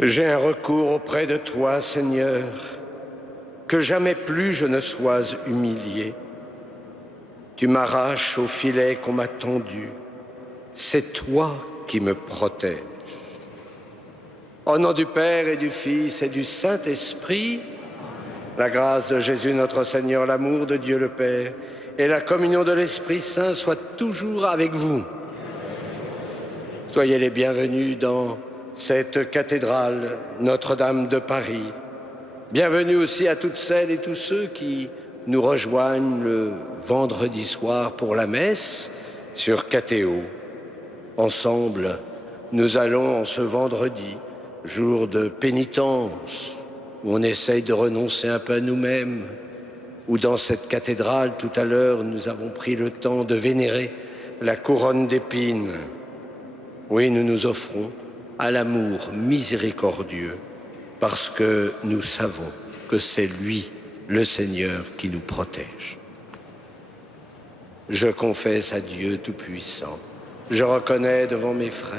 J'ai un recours auprès de toi, Seigneur, que jamais plus je ne sois humilié. Tu m'arraches au filet qu'on m'a tendu. C'est toi qui me protèges. Au nom du Père et du Fils et du Saint-Esprit, la grâce de Jésus notre Seigneur, l'amour de Dieu le Père et la communion de l'Esprit Saint soient toujours avec vous. Soyez les bienvenus dans cette cathédrale Notre-Dame de Paris. Bienvenue aussi à toutes celles et tous ceux qui nous rejoignent le vendredi soir pour la messe sur KTO. Ensemble, nous allons en ce vendredi, jour de pénitence, où on essaye de renoncer un peu à nous-mêmes, où dans cette cathédrale, tout à l'heure, nous avons pris le temps de vénérer la couronne d'épines. Oui, nous nous offrons à l'amour miséricordieux, parce que nous savons que c'est lui, le Seigneur, qui nous protège. Je confesse à Dieu Tout-Puissant, je reconnais devant mes frères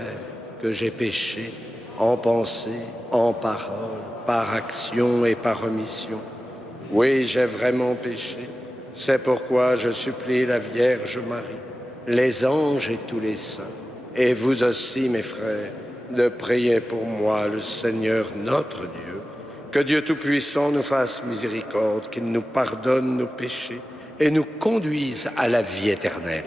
que j'ai péché en pensée, en parole, par action et par omission. Oui, j'ai vraiment péché. C'est pourquoi je supplie la Vierge Marie, les anges et tous les saints, et vous aussi, mes frères, de prier pour moi, le Seigneur notre Dieu. Que Dieu Tout-Puissant nous fasse miséricorde, qu'il nous pardonne nos péchés et nous conduise à la vie éternelle.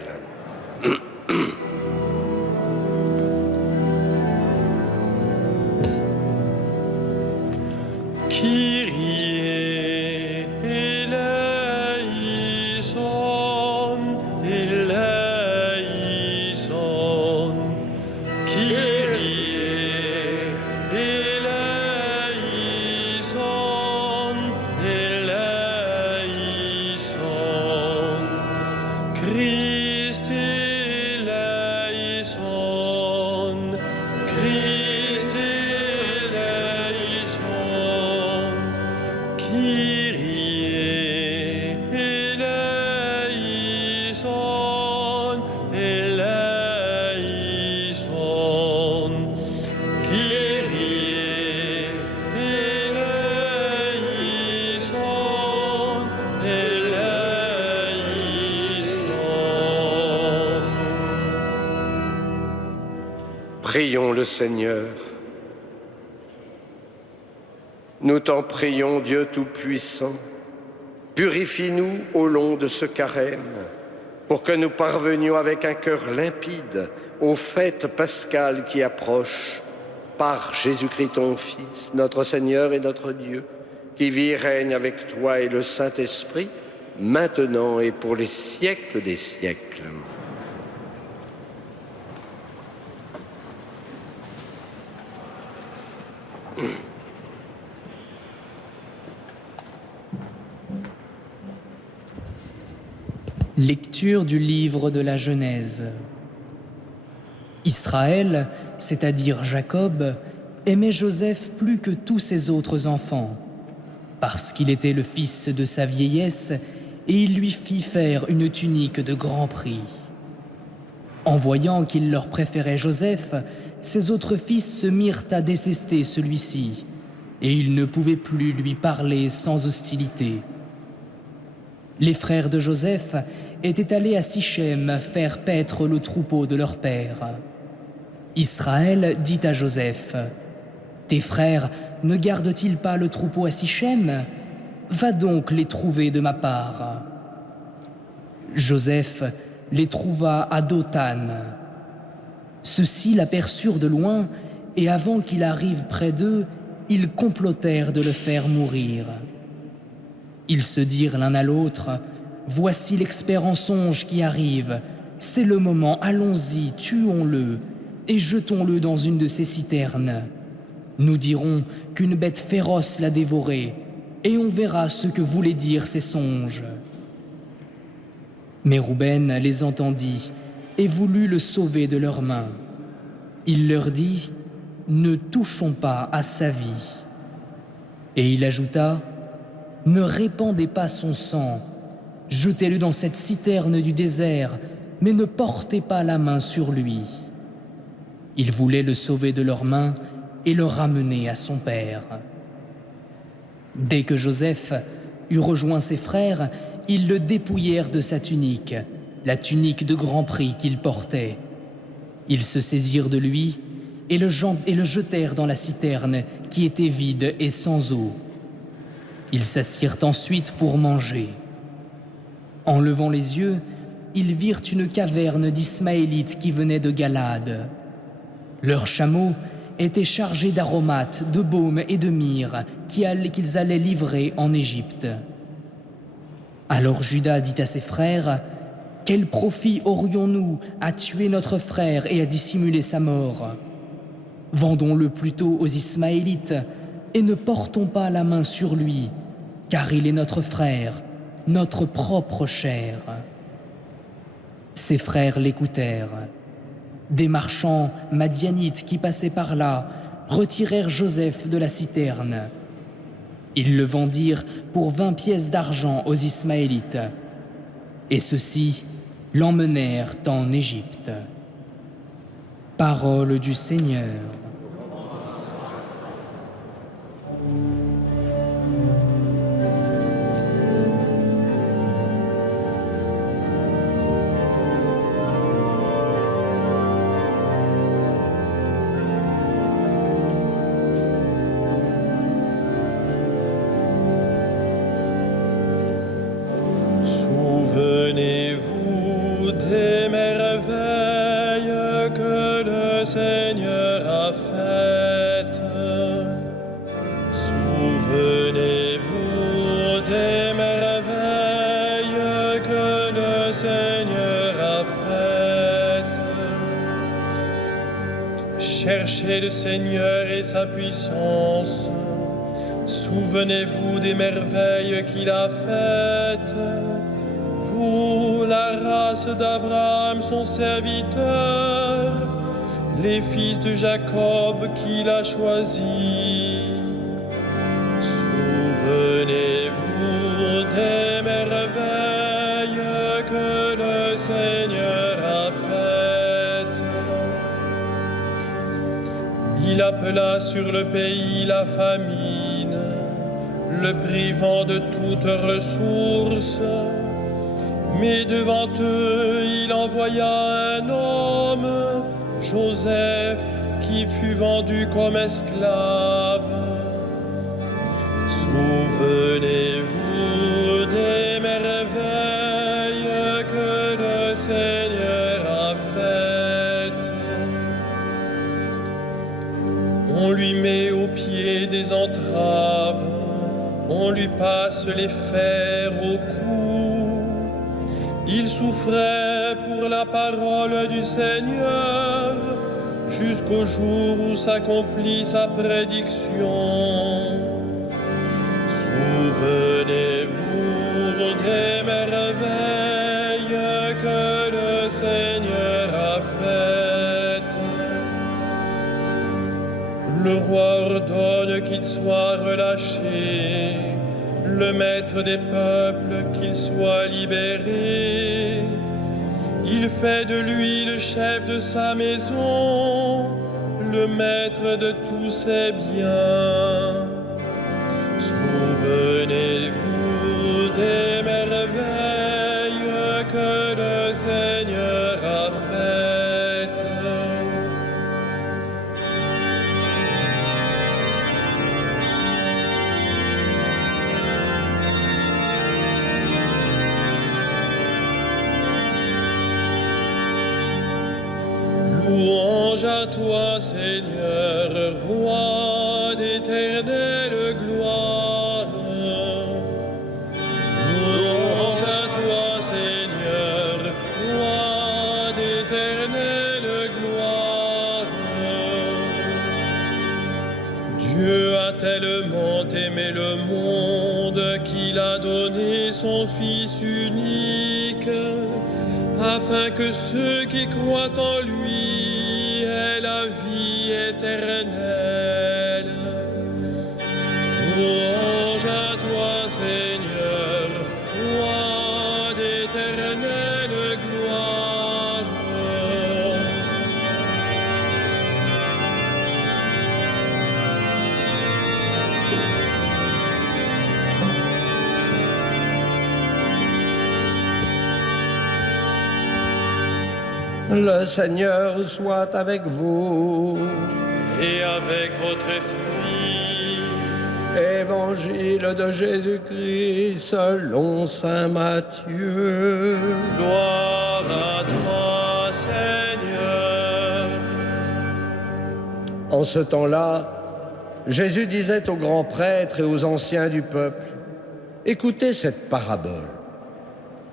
Kyrie eleison, eleison. Kyrie eleison, eleison. Christ eleison, Christ eleison. Kyrie eleison, eleison. Kyrie eleison, eleison. Prions le Seigneur. Nous t'en prions, Dieu Tout-Puissant, purifie-nous au long de ce carême, pour que nous parvenions avec un cœur limpide aux fêtes pascales qui approchent, par Jésus-Christ ton Fils, notre Seigneur et notre Dieu, qui vit et règne avec toi et le Saint-Esprit, maintenant et pour les siècles des siècles. Lecture du livre de la Genèse. Israël, c'est-à-dire Jacob, aimait Joseph plus que tous ses autres enfants, parce qu'il était le fils de sa vieillesse, et il lui fit faire une tunique de grand prix. En voyant qu'il leur préférait Joseph, ses autres fils se mirent à détester celui-ci, et ils ne pouvaient plus lui parler sans hostilité. Les frères de Joseph étaient allés à Sichem faire paître le troupeau de leur père. Israël dit à Joseph : « Tes frères ne gardent-ils pas le troupeau à Sichem ? Va donc les trouver de ma part. » Joseph les trouva à Dothan. Ceux-ci l'aperçurent de loin, et avant qu'il arrive près d'eux, ils complotèrent de le faire mourir. Ils se dirent l'un à l'autre : « Voici l'expert en songe qui arrive. C'est le moment, allons-y, tuons-le et jetons-le dans une de ces citernes. Nous dirons qu'une bête féroce l'a dévoré, et on verra ce que voulaient dire ces songes. » Mais Rouben les entendit et voulut le sauver de leurs mains. Il leur dit : « Ne touchons pas à sa vie. » Et il ajouta : « Ne répandez pas son sang, jetez-le dans cette citerne du désert, mais ne portez pas la main sur lui. » Ils voulaient le sauver de leurs mains, et le ramener à son père. Dès que Joseph eut rejoint ses frères, ils le dépouillèrent de sa tunique, la tunique de grand prix qu'il portait. Ils se saisirent de lui et le jetèrent dans la citerne qui était vide et sans eau. Ils s'assirent ensuite pour manger. En levant les yeux, ils virent une caverne d'Ismaélites qui venaient de Galade. Leurs chameaux étaient chargés d'aromates, de baume et de myrrhe qu'ils allaient livrer en Égypte. Alors Juda dit à ses frères : « Quel profit aurions-nous à tuer notre frère et à dissimuler sa mort ? Vendons-le plutôt aux Ismaélites et ne portons pas la main sur lui, car il est notre frère, notre propre chair. » Ses frères l'écoutèrent. Des marchands madianites qui passaient par là retirèrent Joseph de la citerne. Ils le vendirent pour 20 pièces d'argent aux Ismaélites. Et ceux-ci l'emmenèrent en Égypte. Parole du Seigneur. Souvenez-vous des merveilles que le Seigneur a faites. Souvenez-vous des merveilles que le Seigneur a faites. Cherchez le Seigneur et sa puissance. Souvenez-vous des merveilles qu'il a faites. Vous, la race d'Abraham, son serviteur, les fils de Jacob qu'il a choisis. Souvenez-vous des merveilles que le Seigneur a faites. Il appela sur le pays la famine, le privant de toute ressource. Mais devant eux, il envoya un homme, Joseph, qui fut vendu comme esclave. Souvenez-vous des merveilles que le Seigneur a faites. On lui met au pied des entraves, on lui passe les fers au cou. Il souffrait pour la parole du Seigneur jusqu'au jour où s'accomplit sa prédiction. Souvenez-vous des merveilles que le Seigneur a faites. Le roi ordonne qu'il soit relâché, le maître des peuples qu'il soit libéré. Il fait de lui le chef de sa maison, le maître de tous ses biens. Souvenez-vous des merveilles que le Seigneur a faites. Louange à toi, Seigneur, roi d'éternelle gloire. Louange à toi, Seigneur, roi d'éternelle gloire. Dieu a tellement aimé le monde qu'il a donné son Fils unique, afin que ceux qui croient en lui aient la vie éternelle. Louange à toi, Seigneur, roi d'éternelle gloire. Le Seigneur soit avec vous. Et avec votre esprit. Évangile de Jésus-Christ selon saint Matthieu. Gloire à toi, Seigneur. En ce temps-là, Jésus disait aux grands prêtres et aux anciens du peuple, « Écoutez cette parabole.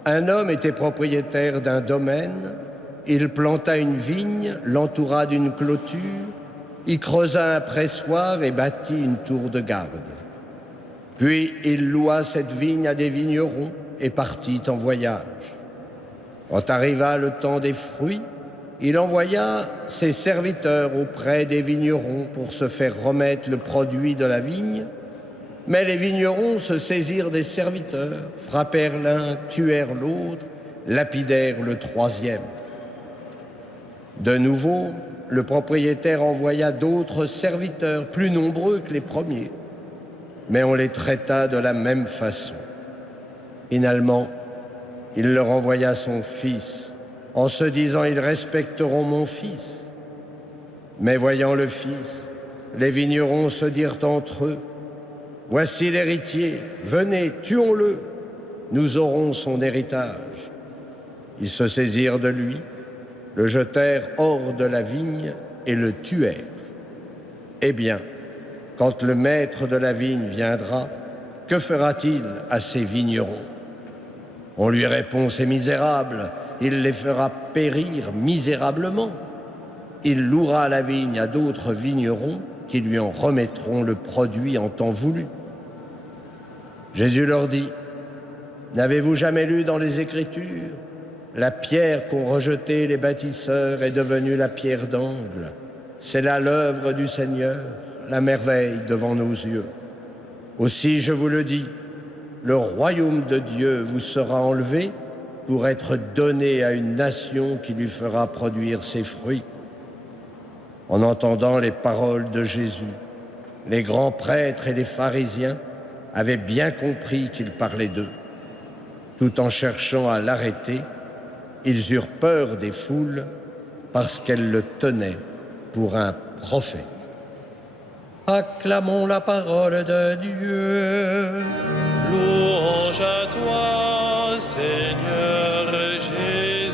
Un homme était propriétaire d'un domaine, il planta une vigne, l'entoura d'une clôture, il creusa un pressoir et bâtit une tour de garde. Puis il loua cette vigne à des vignerons et partit en voyage. Quand arriva le temps des fruits, il envoya ses serviteurs auprès des vignerons pour se faire remettre le produit de la vigne. Mais les vignerons se saisirent des serviteurs, frappèrent l'un, tuèrent l'autre, lapidèrent le troisième. De nouveau, le propriétaire envoya d'autres serviteurs, plus nombreux que les premiers, mais on les traita de la même façon. Finalement, il leur envoya son fils, en se disant « Ils respecteront mon fils ». Mais voyant le fils, les vignerons se dirent entre eux « Voici l'héritier, venez, tuons-le, nous aurons son héritage ». Ils se saisirent de lui, le jetèrent hors de la vigne et le tuèrent. Eh bien, quand le maître de la vigne viendra, que fera-t-il à ces vignerons? On lui répond, ces misérables, il les fera périr misérablement. Il louera la vigne à d'autres vignerons qui lui en remettront le produit en temps voulu. Jésus leur dit, n'avez-vous jamais lu dans les Écritures? La pierre qu'ont rejetée les bâtisseurs est devenue la pierre d'angle. C'est là l'œuvre du Seigneur, la merveille devant nos yeux. Aussi, je vous le dis, le royaume de Dieu vous sera enlevé pour être donné à une nation qui lui fera produire ses fruits. En entendant les paroles de Jésus, les grands prêtres et les pharisiens avaient bien compris qu'il parlait d'eux. Tout en cherchant à l'arrêter, ils eurent peur des foules parce qu'elles le tenaient pour un prophète. Acclamons la parole de Dieu. Louange à toi, Seigneur Jésus.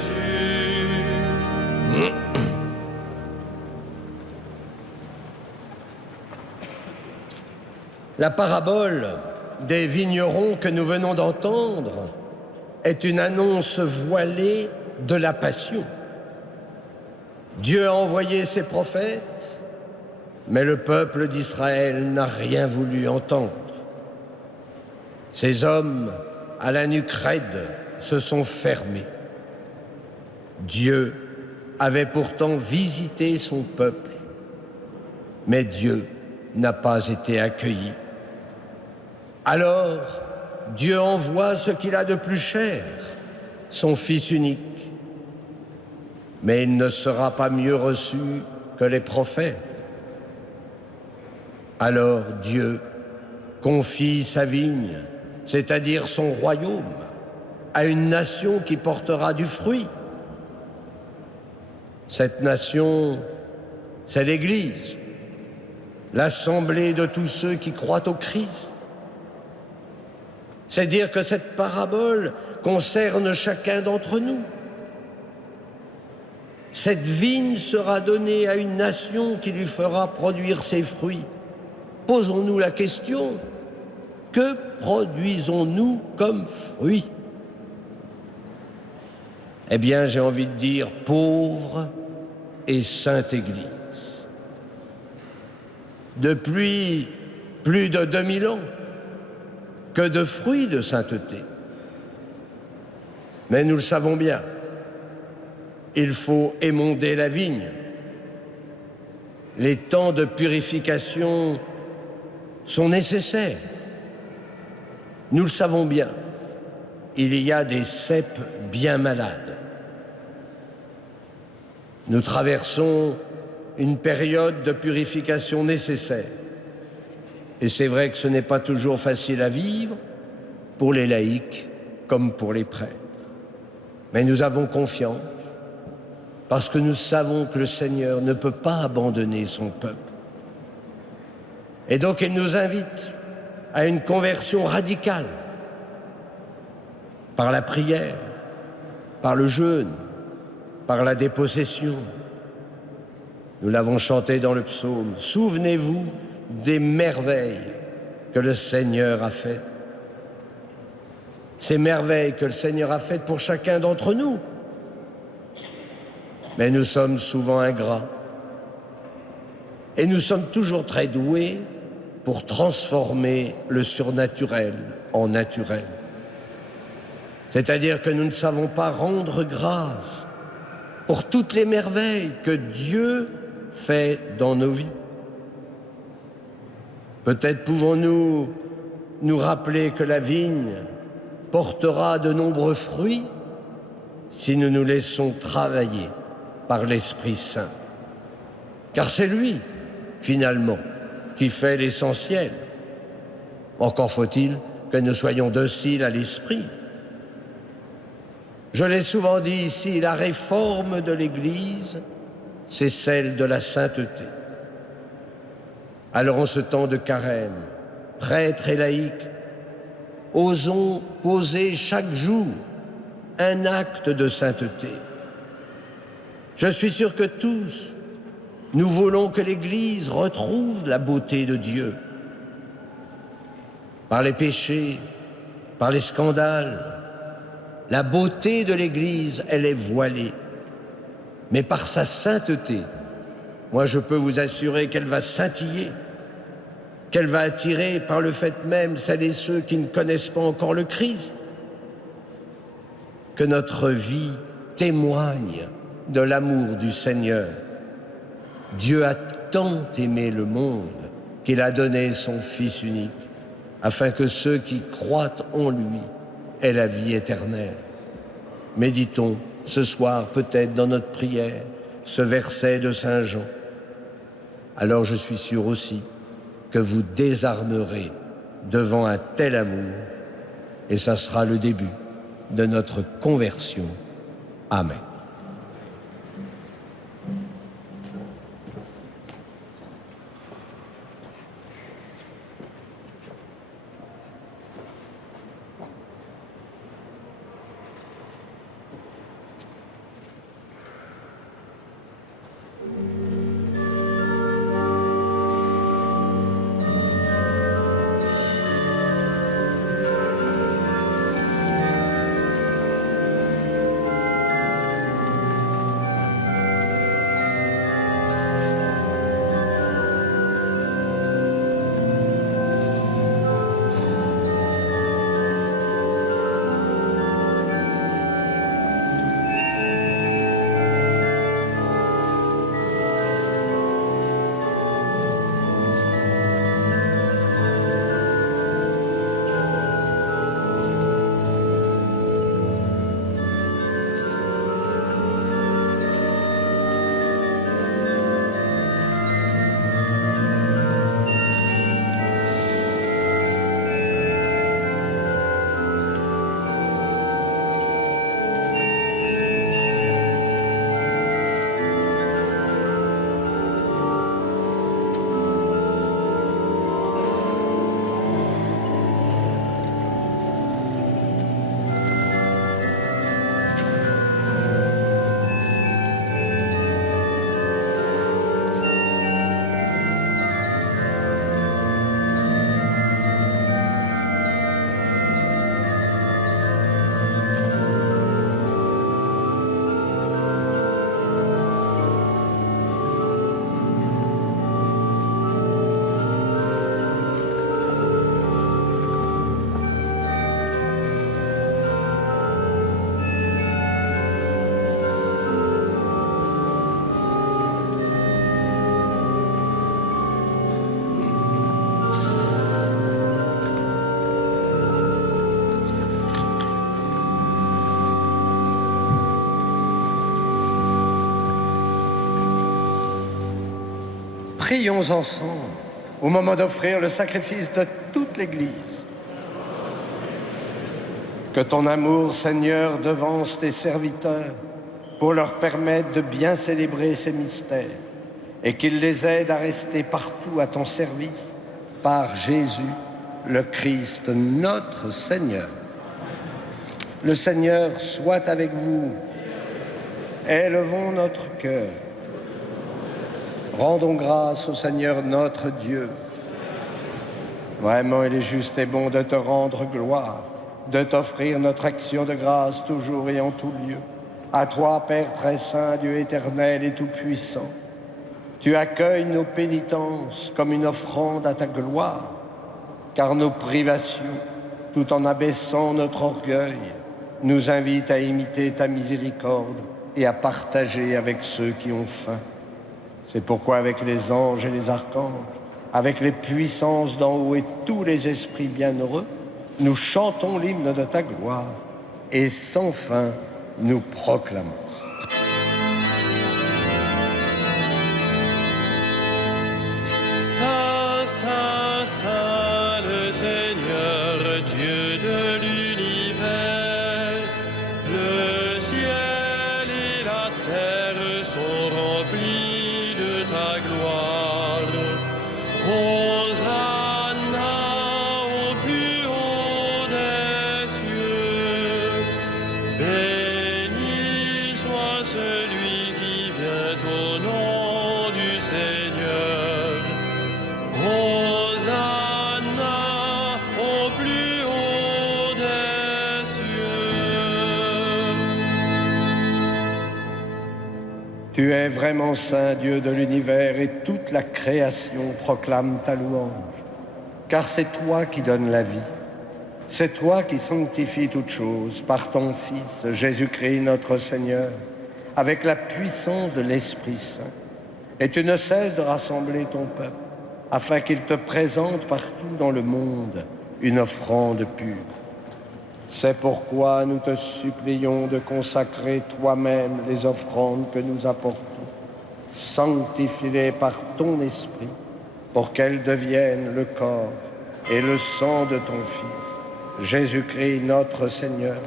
La parabole des vignerons que nous venons d'entendre est une annonce voilée de la passion. Dieu a envoyé ses prophètes, mais le peuple d'Israël n'a rien voulu entendre. Ces hommes, à la nuque raide, se sont fermés. Dieu avait pourtant visité son peuple, mais Dieu n'a pas été accueilli. Alors, Dieu envoie ce qu'il a de plus cher, son Fils unique. Mais il ne sera pas mieux reçu que les prophètes. Alors Dieu confie sa vigne, c'est-à-dire son royaume, à une nation qui portera du fruit. Cette nation, c'est l'Église, l'assemblée de tous ceux qui croient au Christ. C'est dire que cette parabole concerne chacun d'entre nous. Cette vigne sera donnée à une nation qui lui fera produire ses fruits. Posons-nous la question, que produisons-nous comme fruits? Eh bien, j'ai envie de dire pauvre et sainte Église. Depuis plus de 2000 ans, que de fruits de sainteté. Mais nous le savons bien, il faut émonder la vigne. Les temps de purification sont nécessaires. Nous le savons bien, il y a des ceps bien malades. Nous traversons une période de purification nécessaire. Et c'est vrai que ce n'est pas toujours facile à vivre, pour les laïcs comme pour les prêtres. Mais nous avons confiance. parce que nous savons que le Seigneur ne peut pas abandonner son peuple. Et donc il nous invite à une conversion radicale, par la prière, par le jeûne, par la dépossession. Nous l'avons chanté dans le psaume. Souvenez-vous des merveilles que le Seigneur a faites. Ces merveilles que le Seigneur a faites pour chacun d'entre nous. Mais nous sommes souvent ingrats. Et nous sommes toujours très doués pour transformer le surnaturel en naturel. C'est-à-dire que nous ne savons pas rendre grâce pour toutes les merveilles que Dieu fait dans nos vies. Peut-être pouvons-nous nous rappeler que la vigne portera de nombreux fruits si nous nous laissons travailler par l'Esprit Saint. Car c'est lui, finalement, qui fait l'essentiel. Encore faut-il que nous soyons dociles à l'Esprit. Je l'ai souvent dit ici, la réforme de l'Église, c'est celle de la sainteté. Alors en ce temps de carême, prêtres et laïcs, osons poser chaque jour un acte de sainteté. Je suis sûr que tous, nous voulons que l'Église retrouve la beauté de Dieu. Par les péchés, par les scandales, la beauté de l'Église, elle est voilée. Mais par sa sainteté, moi je peux vous assurer qu'elle va scintiller, qu'elle va attirer par le fait même celles et ceux qui ne connaissent pas encore le Christ. Que notre vie témoigne de l'amour du Seigneur. Dieu a tant aimé le monde qu'il a donné son Fils unique, afin que ceux qui croient en lui aient la vie éternelle. Méditons ce soir peut-être dans notre prière ce verset de Saint Jean. Alors je suis sûr aussi que vous désarmerez devant un tel amour et ça sera le début de notre conversion. Amen. Prions ensemble au moment d'offrir le sacrifice de toute l'Église. Que ton amour, Seigneur, devance tes serviteurs pour leur permettre de bien célébrer ces mystères et qu'il les aide à rester partout à ton service par Jésus, le Christ, notre Seigneur. Le Seigneur soit avec vous. Élevons notre cœur. Rendons grâce au Seigneur notre Dieu. Vraiment, il est juste et bon de te rendre gloire, de t'offrir notre action de grâce toujours et en tout lieu. À toi, Père très saint, Dieu éternel et tout-puissant, tu accueilles nos pénitences comme une offrande à ta gloire, car nos privations, tout en abaissant notre orgueil, nous invitent à imiter ta miséricorde et à partager avec ceux qui ont faim. C'est pourquoi avec les anges et les archanges, avec les puissances d'en haut et tous les esprits bienheureux, nous chantons l'hymne de ta gloire et sans fin nous proclamons. Saint, Saint, Saint, le Seigneur, Dieu de l'univers, le ciel et la terre sont remplis de ta gloire. Hosanna au plus haut des cieux. Béni soit celui qui vient au nom du Seigneur. Hosanna au plus haut des cieux. Tu es vraiment saint, Dieu de l'univers, et toute la création proclame ta louange. Car c'est toi qui donnes la vie. C'est toi qui sanctifies toutes choses par ton Fils, Jésus-Christ notre Seigneur, avec la puissance de l'Esprit Saint. Et tu ne cesses de rassembler ton peuple, afin qu'il te présente partout dans le monde une offrande pure. C'est pourquoi nous te supplions de consacrer toi-même les offrandes que nous apportons. Sanctifie-les par ton esprit, pour qu'elles deviennent le corps et le sang de ton Fils, Jésus-Christ notre Seigneur,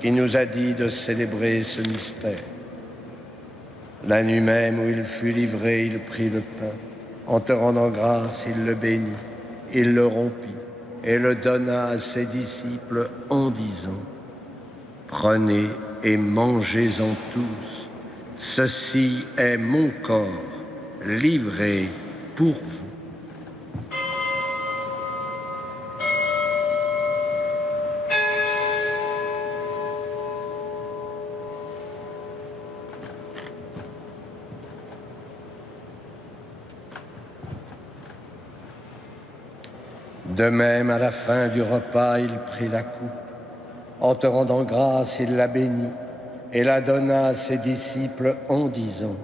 qui nous a dit de célébrer ce mystère. La nuit même où il fut livré, il prit le pain. En te rendant grâce, il le bénit, il le rompit et le donna à ses disciples en disant : « Prenez et mangez-en tous. Ceci est mon corps livré pour vous. » De même, à la fin du repas, il prit la coupe. En te rendant grâce, il la bénit et la donna à ses disciples en disant :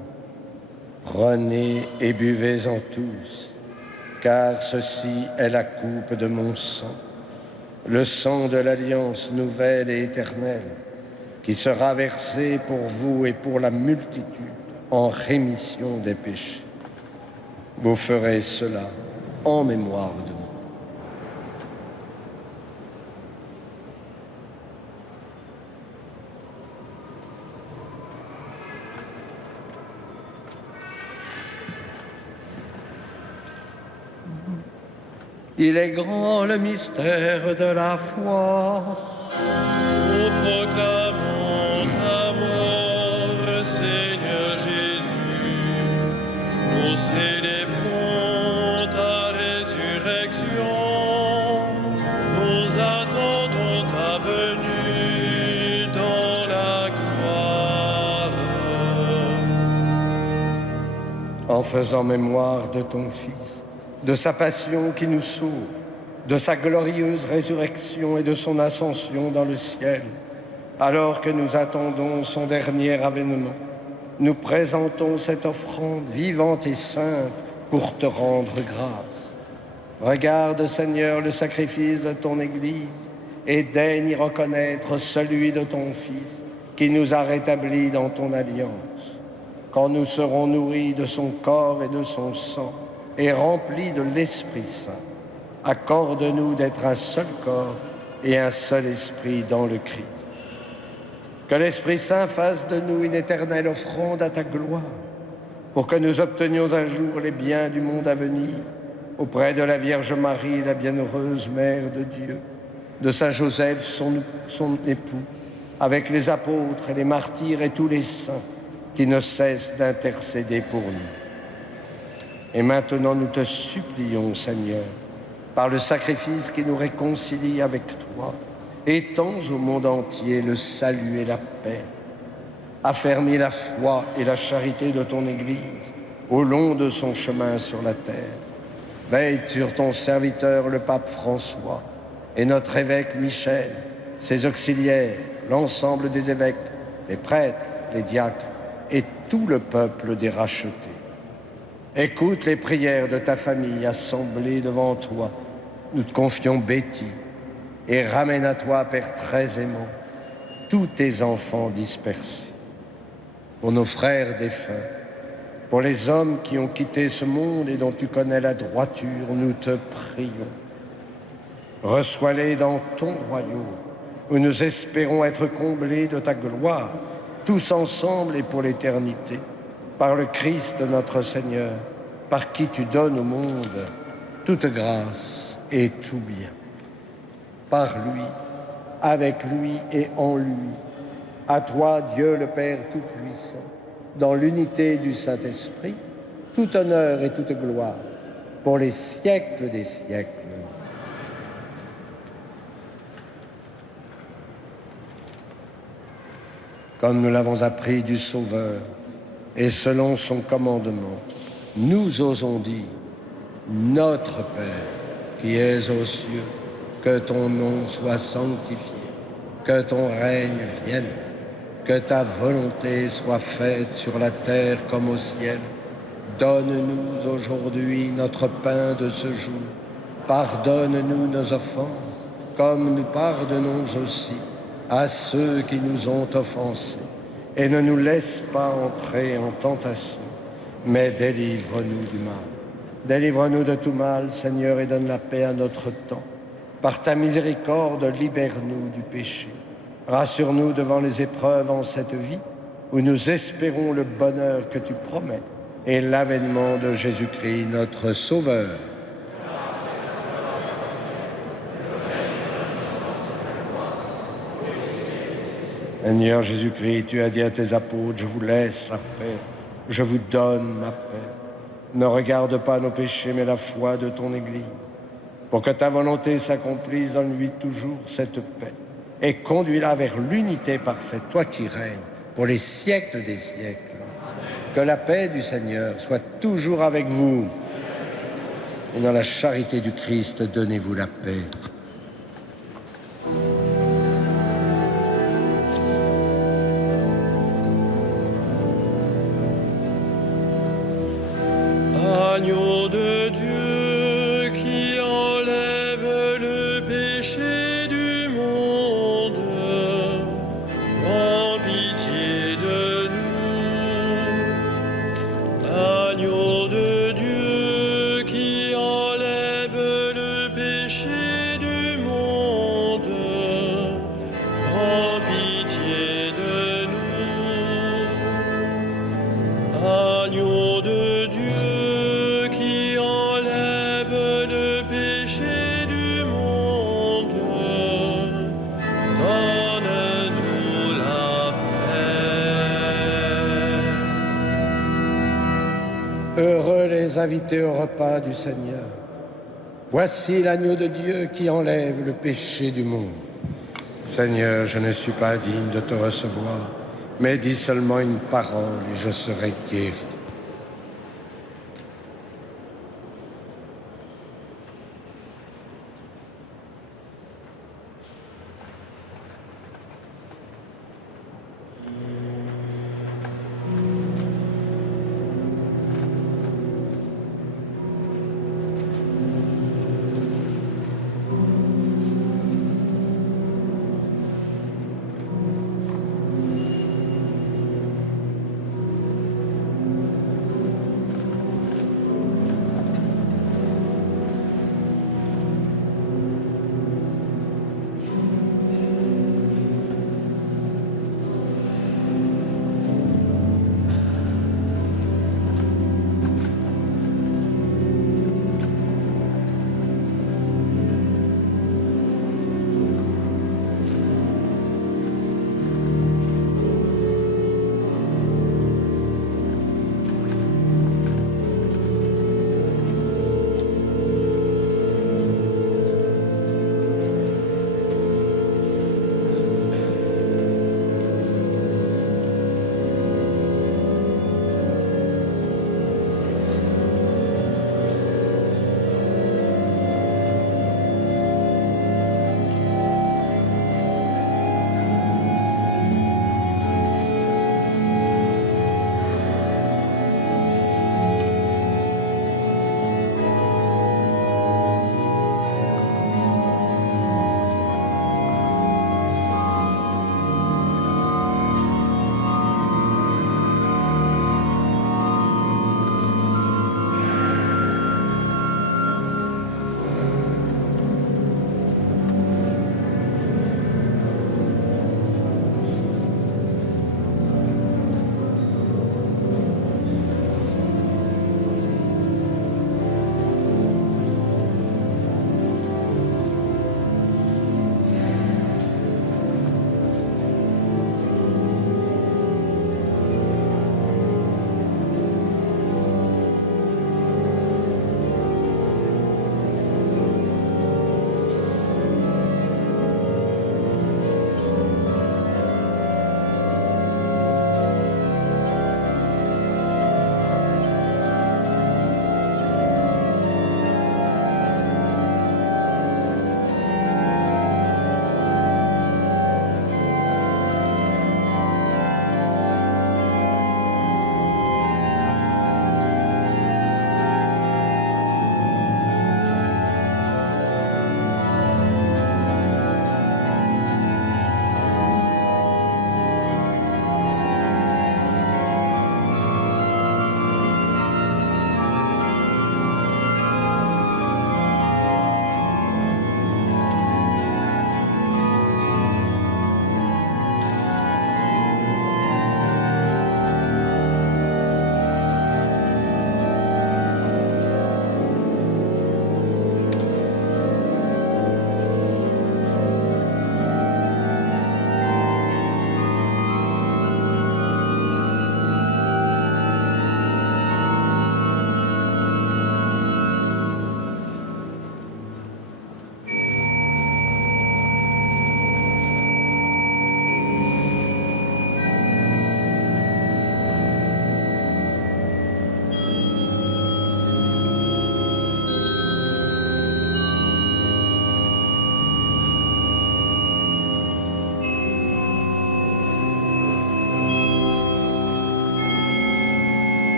« Prenez et buvez-en tous, car ceci est la coupe de mon sang, le sang de l'alliance nouvelle et éternelle, qui sera versé pour vous et pour la multitude en rémission des péchés. Vous ferez cela en mémoire de moi. » Il est grand le mystère de la foi. Nous proclamons ta mort, Seigneur Jésus. Nous célébrons ta résurrection. Nous attendons ta venue dans la gloire. En faisant mémoire de ton Fils, de sa passion qui nous sauve, de sa glorieuse résurrection et de son ascension dans le ciel, alors que nous attendons son dernier avènement, nous présentons cette offrande vivante et sainte pour te rendre grâce. Regarde, Seigneur, le sacrifice de ton Église et daigne y reconnaître celui de ton Fils qui nous a rétablis dans ton alliance. Quand nous serons nourris de son corps et de son sang, et remplis de l'Esprit Saint, accorde-nous d'être un seul corps et un seul esprit dans le Christ. Que l'Esprit Saint fasse de nous une éternelle offrande à ta gloire, pour que nous obtenions un jour les biens du monde à venir, auprès de la Vierge Marie, la bienheureuse Mère de Dieu, de Saint Joseph, son époux, avec les apôtres et les martyrs et tous les saints qui ne cessent d'intercéder pour nous. Et maintenant, nous te supplions, Seigneur, par le sacrifice qui nous réconcilie avec toi, étends au monde entier le salut et la paix. Affermis la foi et la charité de ton Église au long de son chemin sur la terre. Veille sur ton serviteur, le pape François, et notre évêque Michel, ses auxiliaires, l'ensemble des évêques, les prêtres, les diacres et tout le peuple des rachetés. Écoute les prières de ta famille assemblée devant toi. Nous te confions Betty et ramène à toi, Père très aimant, tous tes enfants dispersés. Pour nos frères défunts, pour les hommes qui ont quitté ce monde et dont tu connais la droiture, nous te prions. Reçois-les dans ton royaume, où nous espérons être comblés de ta gloire, tous ensemble et pour l'éternité, par le Christ notre Seigneur, par qui tu donnes au monde toute grâce et tout bien. Par lui, avec lui et en lui, à toi, Dieu le Père Tout-Puissant, dans l'unité du Saint-Esprit, tout honneur et toute gloire, pour les siècles des siècles. Comme nous l'avons appris du Sauveur, et selon son commandement, nous osons dire, Notre Père, qui es aux cieux, que ton nom soit sanctifié, que ton règne vienne, que ta volonté soit faite sur la terre comme au ciel. Donne-nous aujourd'hui notre pain de ce jour. Pardonne-nous nos offenses, comme nous pardonnons aussi à ceux qui nous ont offensés. Et ne nous laisse pas entrer en tentation, mais délivre-nous du mal. Délivre-nous de tout mal, Seigneur, et donne la paix à notre temps. Par ta miséricorde, libère-nous du péché. Rassure-nous devant les épreuves en cette vie, où nous espérons le bonheur que tu promets et l'avènement de Jésus-Christ, notre Sauveur. Seigneur Jésus-Christ, tu as dit à tes apôtres, je vous laisse la paix, je vous donne ma paix. Ne regarde pas nos péchés, mais la foi de ton Église, pour que ta volonté s'accomplisse, donne-lui toujours cette paix, et conduis-la vers l'unité parfaite, toi qui règnes pour les siècles des siècles. Que la paix du Seigneur soit toujours avec vous, et dans la charité du Christ, donnez-vous la paix. Agneau de Dieu qui enlève le péché du monde, en pitié de nous. Agneau de Dieu qui enlève le péché du monde, en pitié de nous. Agneau de Dieu qui enlève le péché du monde, donne-nous la paix. Heureux les invités au repas du Seigneur. Voici l'agneau de Dieu qui enlève le péché du monde. Seigneur, je ne suis pas digne de te recevoir, mais dis seulement une parole et je serai guéri.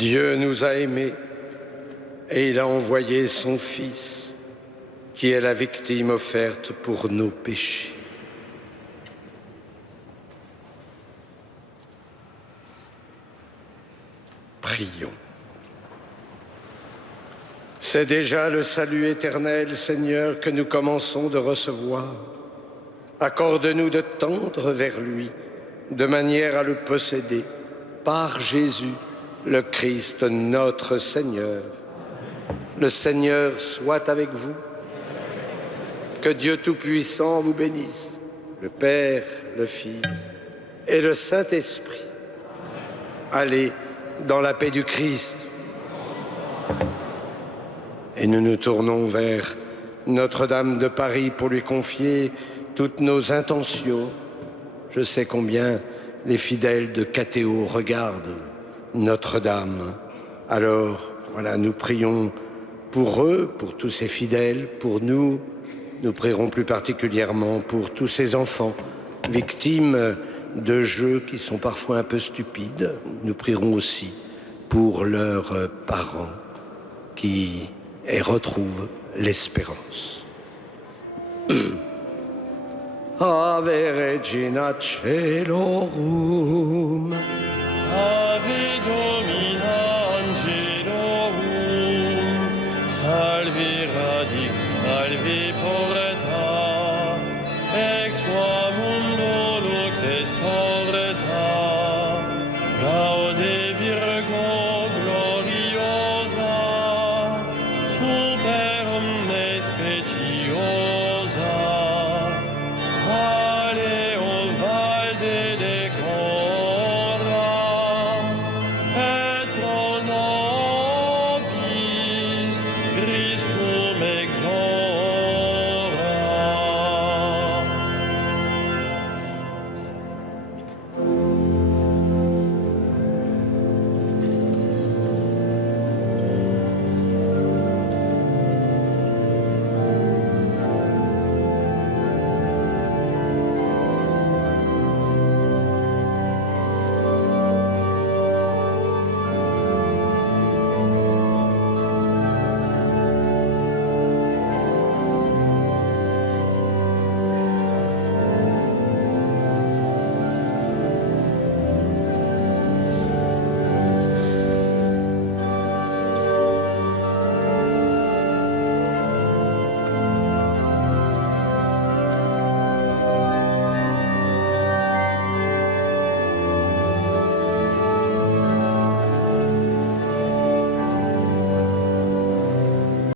Dieu nous a aimés et il a envoyé son Fils, qui est la victime offerte pour nos péchés. Prions. C'est déjà le salut éternel, Seigneur, que nous commençons de recevoir. Accorde-nous de tendre vers lui, de manière à le posséder, par Jésus, le Christ, notre Seigneur. Le Seigneur soit avec vous. Que Dieu Tout-Puissant vous bénisse, le Père, le Fils et le Saint-Esprit. Allez dans la paix du Christ. Et nous nous tournons vers Notre-Dame de Paris pour lui confier toutes nos intentions. Je sais combien les fidèles de Catéo regardent Notre-Dame. Alors, voilà, nous prions pour eux, pour tous ces fidèles, pour nous. Nous prierons plus particulièrement pour tous ces enfants victimes de jeux qui sont parfois un peu stupides. Nous prierons aussi pour leurs parents qui retrouvent l'espérance. Ave Regina Caelorum.